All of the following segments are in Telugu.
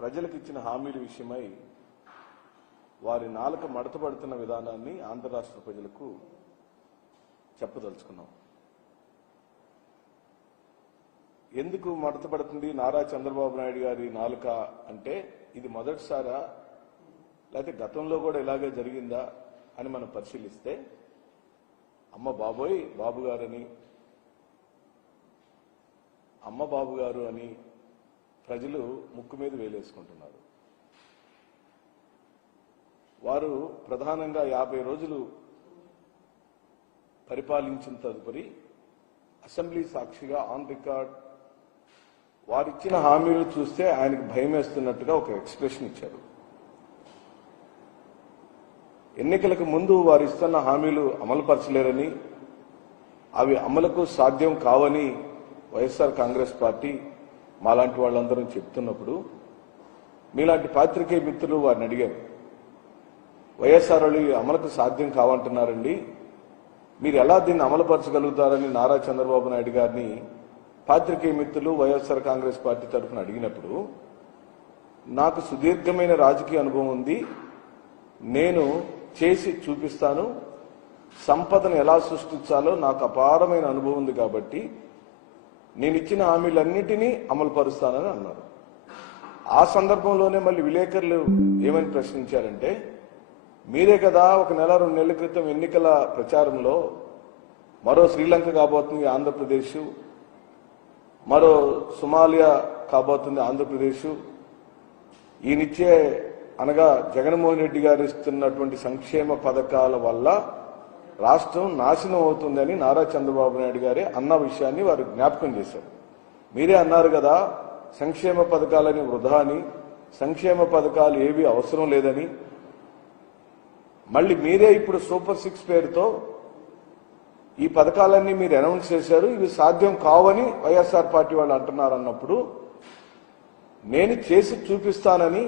ప్రజలకు ఇచ్చిన హామీల విషయమై వారి నాలుక మడతపడుతున్న విధానాన్ని ఆంధ్ర రాష్ట్ర ప్రజలకు చెప్పదలుచుకున్నాం. ఎందుకు మడతపడుతుంది? నారా చంద్రబాబు నాయుడు గారి నాలుక అంటే ఇది మొదటిసారా? లేకపోతే గతంలో కూడా ఇలాగే జరిగిందా అని మనం పరిశీలిస్తే అమ్మ బాబోయ్ బాబు గారని అమ్మ బాబు గారు అని ప్రజలు ముక్కు మీద వేలేసుకుంటున్నారు. వారు ప్రధానంగా యాభై రోజులు పరిపాలించిన తదుపరి అసెంబ్లీ సాక్షిగా ఆన్ రికార్డ్ వారిచ్చిన హామీలు చూస్తే ఆయనకు భయం వేస్తున్నట్టుగా ఒక ఎక్స్ప్రెషన్ ఇచ్చారు. ఎన్నికలకు ముందు వారు ఇస్తున్న హామీలు అమలుపరచలేరని అవి అమలుకు సాధ్యం కావని వైఎస్ఆర్ కాంగ్రెస్ పార్టీ మాలాంటి వాళ్ళందరూ చెప్తున్నప్పుడు మీలాంటి పాత్రికేయ మిత్రులు వారిని అడిగారు. వైఎస్ఆర్ వాళ్ళు అమలుకు సాధ్యం కావంటున్నారండి. మీరు ఎలా దీన్ని అమలుపరచగలుగుతారని నారా చంద్రబాబు నాయుడు గారిని పాత్రికేయ మిత్రులు వైఎస్ఆర్ కాంగ్రెస్ పార్టీ తరఫున అడిగినప్పుడు నాకు సుదీర్ఘమైన రాజకీయ అనుభవం ఉంది. నేను చేసి చూపిస్తాను. సంపదను ఎలా సృష్టించాలో నాకు అపారమైన అనుభవం ఉంది కాబట్టి నేను ఇచ్చిన హామీలన్నిటినీ అమలు పరుస్తానని అన్నారు. ఆ సందర్భంలోనే మళ్ళీ విలేకరులు ఏమని ప్రశ్నించారంటే మీరే కదా ఒక నెల రెండు నెలల క్రితం ఎన్నికల ప్రచారంలో మరో శ్రీలంక కాబోతుంది ఆంధ్రప్రదేశ్ మరో సొమాలియా కాబోతుంది ఆంధ్రప్రదేశ్. ఈయనిచ్చే అనగా జగన్మోహన్ రెడ్డి గారు ఇస్తున్నటువంటి సంక్షేమ పథకాల వల్ల రాష్ట్రం నాశనం అవుతుందని నారా చంద్రబాబు నాయుడు గారే అన్న విషయాన్ని వారు జ్ఞాపకం చేశారు. మీరే అన్నారు కదా సంక్షేమ పథకాలని వృధా అని సంక్షేమ పథకాలు ఏవి అవసరం లేదని. మళ్ళీ మీరే ఇప్పుడు సూపర్ సిక్స్ పేరుతో ఈ పథకాలన్నీ మీరు అనౌన్స్ చేశారు ఇవి సాధ్యం కావని వైఎస్ఆర్ పార్టీ వాళ్ళు అంటున్నారు అన్నప్పుడు నేను చేసి చూపిస్తానని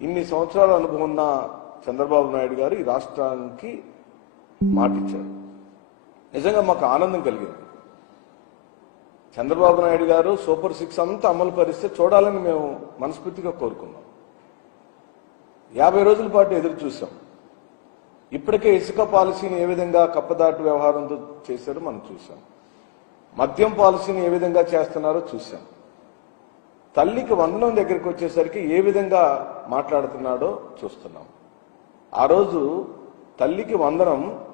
ఇన్ని సంవత్సరాల అనుభవం ఉన్న చంద్రబాబు నాయుడు గారు ఈ రాష్ట్రానికి మాటిచ్చారు. నిజంగా మాకు ఆనందం కలిగింది. చంద్రబాబు నాయుడు గారు సూపర్ సిక్స్ అంతా అమలు పరిస్తే చూడాలని మేము మనస్ఫూర్తిగా కోరుకున్నాం. యాభై రోజుల పాటు ఎదురు చూసాం ఇప్పటికే ఇసుక పాలసీని ఏ విధంగా కప్పదాటు వ్యవహారంతో చేశారో మనం చూసాం మద్యం పాలసీని ఏ విధంగా చేస్తున్నారో చూసాం తల్లికి వందనం దగ్గరికి వచ్చేసరికి ఏ విధంగా మాట్లాడుతున్నాడో చూస్తున్నాం. ఆ రోజు తల్లికి వందనం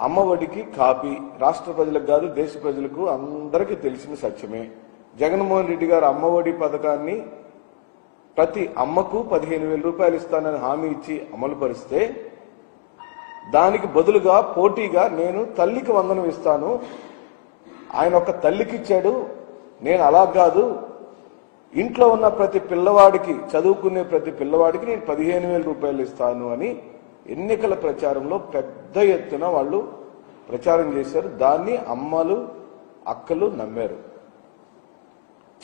అమ్మఒడికి కాపీ. రాష్ట్ర ప్రజలకు కాదు దేశ ప్రజలకు అందరికీ తెలిసిన సత్యమే. జగన్మోహన్ రెడ్డి గారు అమ్మఒడి పథకాన్ని ప్రతి అమ్మకు పదిహేను వేల రూపాయలు ఇస్తానని హామీ ఇచ్చి అమలు పరిస్తే దానికి బదులుగా పోటీగా నేను తల్లికి వందనం ఇస్తాను. ఆయన ఒక తల్లికి ఇచ్చాడు. నేను అలా కాదు. ఇంట్లో ఉన్న ప్రతి పిల్లవాడికి చదువుకునే ప్రతి పిల్లవాడికి నేను పదిహేను వేల రూపాయలు ఇస్తాను అని ఎన్నికల ప్రచారంలో పెద్ద ఎత్తున వాళ్ళు ప్రచారం చేశారు. దాన్ని అమ్మలు అక్కలు నమ్మారు.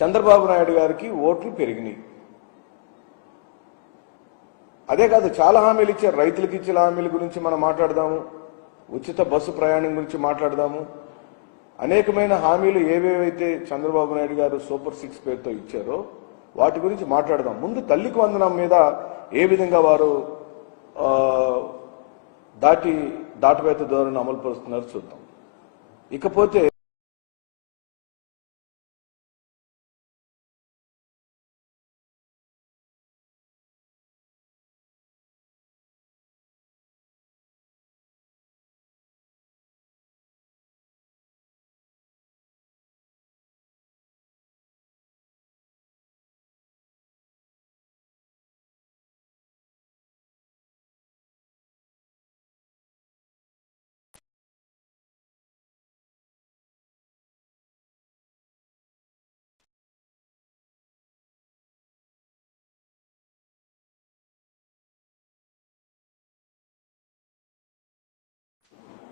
చంద్రబాబు నాయుడు గారికి ఓట్లు పెరిగినాయి. అదే కాదు చాలా హామీలు ఇచ్చారు. రైతులకు ఇచ్చిన హామీల గురించి మనం మాట్లాడదాము. ఉచిత బస్సు ప్రయాణం గురించి మాట్లాడదాము. అనేకమైన హామీలు ఏవేవైతే చంద్రబాబు నాయుడు గారు సూపర్ సిక్స్ పేరుతో ఇచ్చారో వాటి గురించి మాట్లాడదాం. ముందు తల్లికి వందనం మీద ఏ విధంగా వారు దాటి దాటవేత ధోరణి అమలు పరుస్తున్నారు చూద్దాం. ఇకపోతే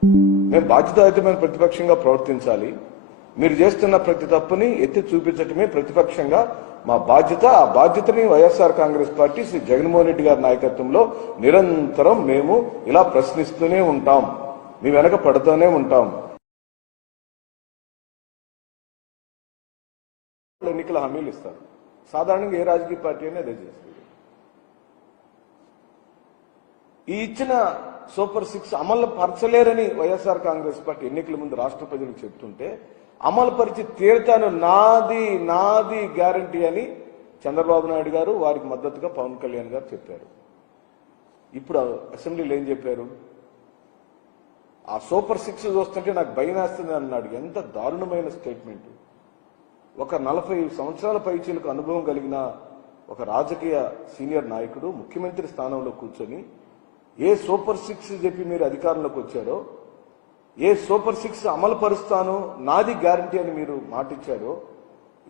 మేము బాధ్యతాయుతమైన ప్రతిపక్షంగా ప్రవర్తించాలి. మీరు చేస్తున్న ప్రతి తప్పుని ఎత్తి చూపించటమే ప్రతిపక్షంగా మా బాధ్యత. ఆ బాధ్యతని వైఎస్ఆర్ కాంగ్రెస్ పార్టీ శ్రీ జగన్మోహన్ రెడ్డి గారి నాయకత్వంలో నిరంతరం మేము ఇలా ప్రశ్నిస్తూనే ఉంటాం. మీ వెనక పడుతూనే ఉంటాం. ఎన్నికల హామీలు ఇస్తారు. సాధారణంగా ఏ రాజకీయ పార్టీ అయినా అదే చేస్తుంది. ఈ ఇచ్చిన సూపర్ సిక్స్ అమలు పరచలేరని వైఎస్ఆర్ కాంగ్రెస్ పార్టీ ఎన్నికల ముందు రాష్ట్ర ప్రజలకు చెప్తుంటే అమలు పరిచి తీరుతాను నాది నాది గ్యారంటీ అని చంద్రబాబు నాయుడు గారు వారికి మద్దతుగా పవన్ కళ్యాణ్ గారు చెప్పారు. ఇప్పుడు అసెంబ్లీలో ఏం చెప్పారు? ఆ సూపర్ సిక్స్ చూస్తుంటే నాకు భయం వేస్తుంది అన్నాడు. ఎంత దారుణమైన స్టేట్మెంట్. ఒక నలభై సంవత్సరాల పైచీలకు అనుభవం కలిగిన ఒక రాజకీయ సీనియర్ నాయకుడు ముఖ్యమంత్రి స్థానంలో కూర్చొని ఏ సూపర్ సిక్స్ చెప్పి మీరు అధికారంలోకి వచ్చారో ఏ సూపర్ సిక్స్ అమలు పరుస్తాను నాది గ్యారంటీ అని మీరు మాటిచ్చారో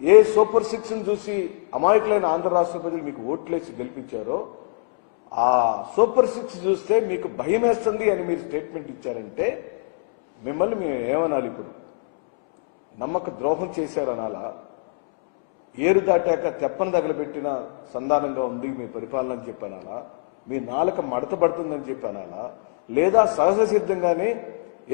ఏ సూపర్ సిక్స్ చూసి అమాయకులైన ఆంధ్ర రాష్ట్ర ప్రజలు మీకు ఓట్లేసి గెలిపించారో ఆ సూపర్ సిక్స్ చూస్తే మీకు భయం వేస్తుంది అని మీరు స్టేట్మెంట్ ఇచ్చారంటే మిమ్మల్ని మేము ఏమనాలి ఇప్పుడు? నమ్మక ద్రోహం చేశారనాలా? ఏరు దాటాక తెప్పను తగలబెట్టిన సంధానంగా ఉంది మీ పరిపాలన అని చెప్పానాలా? మీ నాలుక మడత పడుతుందని చెప్పానాలా లేదా సహజ సిద్ధంగానే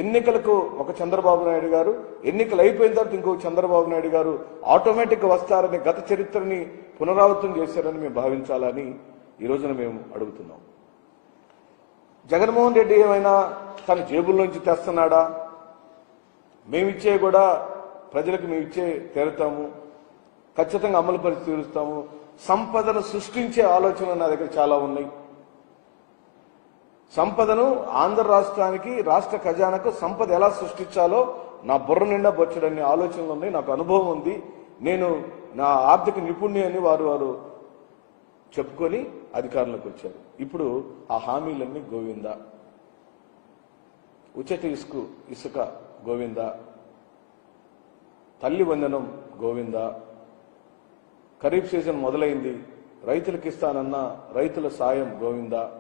ఎన్నికలకు ఒక చంద్రబాబు నాయుడు గారు ఎన్నికలు అయిపోయిన తర్వాత ఇంకో చంద్రబాబు నాయుడు గారు ఆటోమేటిక్గా వస్తారని గత చరిత్రని పునరావృతం చేశారని మేము భావించాలని ఈ రోజున మేము అడుగుతున్నాం. జగన్మోహన్ రెడ్డి ఏమైనా తన జేబుల్లోంచి తెస్తున్నాడా? మేమిచ్చే కూడా ప్రజలకు మేము ఇచ్చే తీరుతాము ఖచ్చితంగా అమలు పరిచి తీరుస్తాము. సంపదను సృష్టించే ఆలోచనలు నా దగ్గర చాలా ఉన్నాయి. సంపదను ఆంధ్ర రాష్ట్రానికి రాష్ట్ర ఖజానాకు సంపద ఎలా సృష్టించాలో నా బుర్ర నిండా బొచ్చడన్ని ఆలోచనలు ఉన్నాయి నాకు అనుభవం ఉంది. నేను నా ఆర్థిక నిపుణ్యం అని వారు వారు చెప్పుకొని అధికారంలోకి వచ్చారు. ఇప్పుడు ఆ హామీలన్నీ గోవింద. ఉచిత ఇసుక ఇసుక గోవింద. తల్లి వందనం గోవింద. ఖరీఫ్ సీజన్ మొదలైంది. రైతులకు ఇస్తానన్న రైతుల సాయం గోవిందా.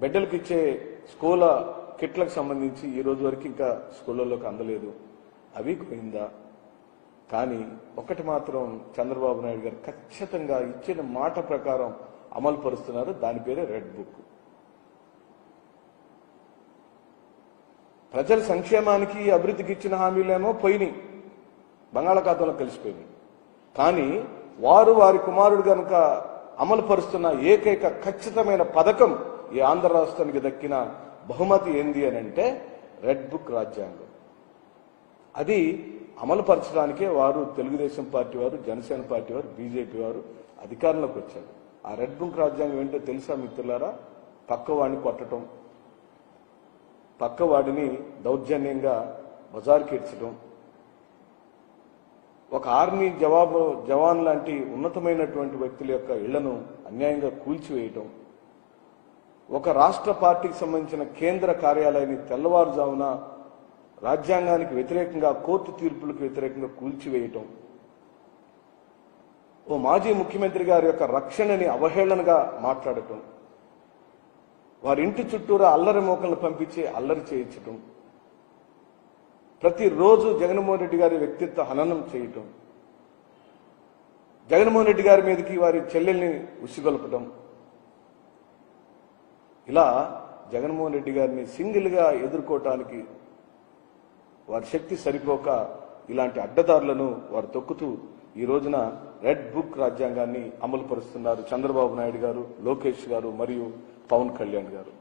బిడ్డలకు ఇచ్చే స్కూల కిట్లకు సంబంధించి ఈ రోజు వరకు ఇంకా స్కూళ్ళలోకి అందలేదు. అవి పోయిందా? కానీ ఒకటి మాత్రం చంద్రబాబు నాయుడు గారు ఖచ్చితంగా ఇచ్చిన మాట ప్రకారం అమలు పరుస్తున్నారు. దాని పేరే రెడ్ బుక్. ప్రజల సంక్షేమానికి అభివృద్ధికి ఇచ్చిన హామీలేమో పోయినాయి. బంగాళాఖాతంలో కలిసిపోయినాయి. కానీ వారు వారి కుమారుడు కనుక అమలు పరుస్తున్న ఏకైక ఖచ్చితమైన పథకం ఈ ఆంధ్ర రాష్ట్రానికి దక్కిన బహుమతి ఏంది అని అంటే రెడ్ బుక్ రాజ్యాంగం. అది అమలు పరచడానికే వారు తెలుగుదేశం పార్టీ వారు జనసేన పార్టీ వారు బీజేపీ వారు అధికారంలోకి వచ్చారు. ఆ రెడ్ బుక్ రాజ్యాంగం ఏంటో తెలుసా మిత్రులారా? పక్కవాడిని కొట్టడం పక్కవాడిని దౌర్జన్యంగా బజార్కి ఇడ్చడం ఒక ఆర్మీ జవాబు జవాన్ లాంటి ఉన్నతమైనటువంటి వ్యక్తుల యొక్క ఇళ్ళను అన్యాయంగా కూల్చివేయటం ఒక రాష్ట్ర పార్టీకి సంబంధించిన కేంద్ర కార్యాలయాన్ని తెల్లవారుజామున రాజ్యాంగానికి వ్యతిరేకంగా కోర్టు తీర్పులకు వ్యతిరేకంగా కూల్చివేయటం. ఓ మాజీ ముఖ్యమంత్రి గారి యొక్క రక్షణని అవహేళనగా మాట్లాడటం. వారి ఇంటి చుట్టూరా అల్లరి మోకలను పంపించి అల్లరి చేయించటం. ప్రతిరోజు జగన్మోహన్ రెడ్డి గారి వ్యక్తిత్వ హననం చేయటం. జగన్మోహన్ రెడ్డి గారి మీదకి వారి చెల్లెల్ని ఉసిగొల్పటం. ఇలా జగన్మోహన్ రెడ్డి గారిని సింగిల్గా ఎదుర్కోవటానికి వారి శక్తి సరిపోక ఇలాంటి అడ్డదారులను వారు తొక్కుతూ ఈ రోజున రెడ్ బుక్ రాజ్యాంగాన్ని అమలు పరుస్తున్నారు చంద్రబాబు నాయుడు గారు లోకేష్ గారు మరియు పవన్ కళ్యాణ్ గారు.